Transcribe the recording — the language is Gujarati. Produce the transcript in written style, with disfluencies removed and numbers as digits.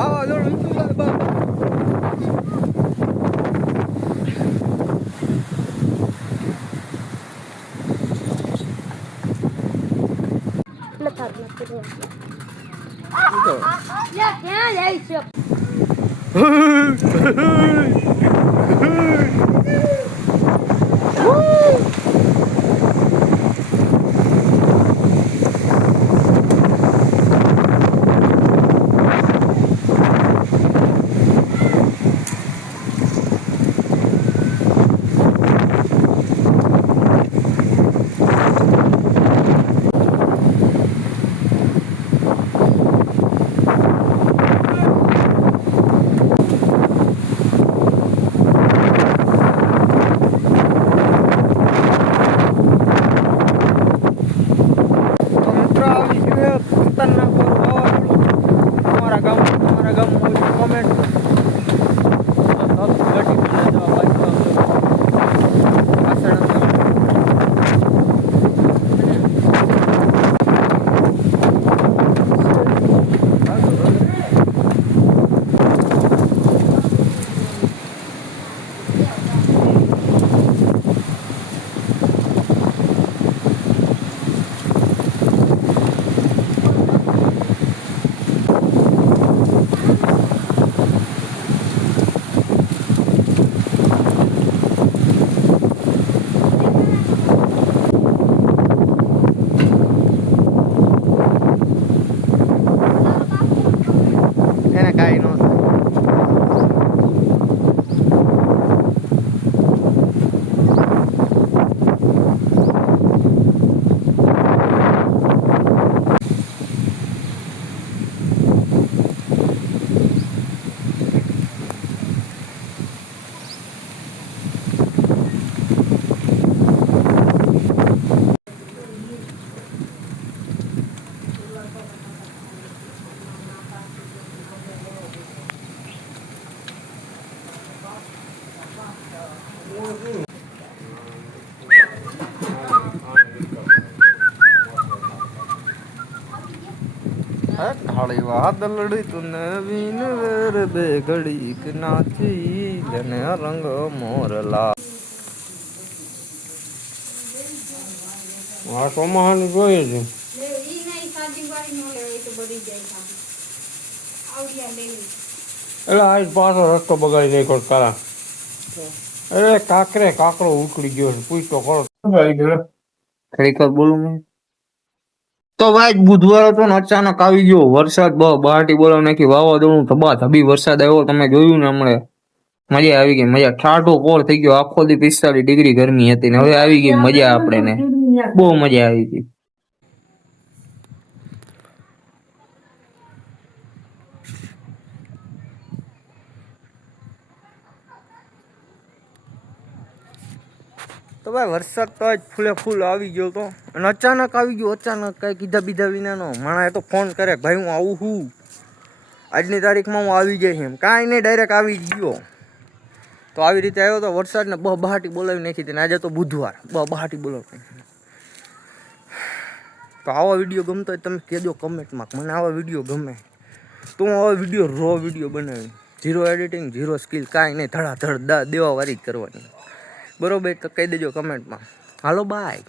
વાવાઝોડું ઊંચું લાગે બાપા. એને કાંઈ ન થાય. કાળી વાદળડી તું નવીન વેર બે ઘડીક નાચી જને રંગ મોરલા. આ ચોમાહાની જોઈએ છે. એટલે આજ પાછો રસ્તો બગાડી નાખ્યો કાલા. અરે કાકડો ઉકળી ગયો છે. પૂછતો કરો ખરેખર બોલું મેં તો ભાઈ બુધવાર હતો ને અચાનક આવી ગયો વરસાદ. બહાટી બોલાવ નાખી, વાવાઝોડું ધબા ધબી વરસાદ આવ્યો. તમે જોયું ને હમણાં મજા આવી ગઈ. મજા ઠાઠો પોર થઈ ગયો. આખો દી 45 ડિગ્રી ગરમી હતી ને હવે આવી ગઈ મજા. આપણે ને બહુ મજા આવી ગઈ. તો ભાઈ વરસાદ તો આજ ફૂલે ફૂલ આવી ગયો તો અને અચાનક આવી ગયો. અચાનક કઈ કીધા બીધા વિનાનો. માણસે તો ફોન કરે ભાઈ હું આવું છું આજની તારીખમાં, હું આવી જાય એમ કાંઈ નહીં, ડાયરેક્ટ આવી ગયો. તો આવી રીતે આવ્યો તો વરસાદને બહાટી બોલાવી નાખી હતી. આજે તો બુધવાર બહાટી બોલાવી નાખી. તો આવા વિડીયો ગમતો હોય તમે કહેજો કમેન્ટમાં. મને આવા વિડીયો ગમે તો હું આવા વિડીયો રો વિડીયો બનાવી. ઝીરો એડિટિંગ, ઝીરો સ્કિલ, કાંઈ નહીં, ધડાધડ દેવાવાળી જ કરવાની. બરોબર? તો કહી દેજો કમેન્ટમાં. હાલો બાય.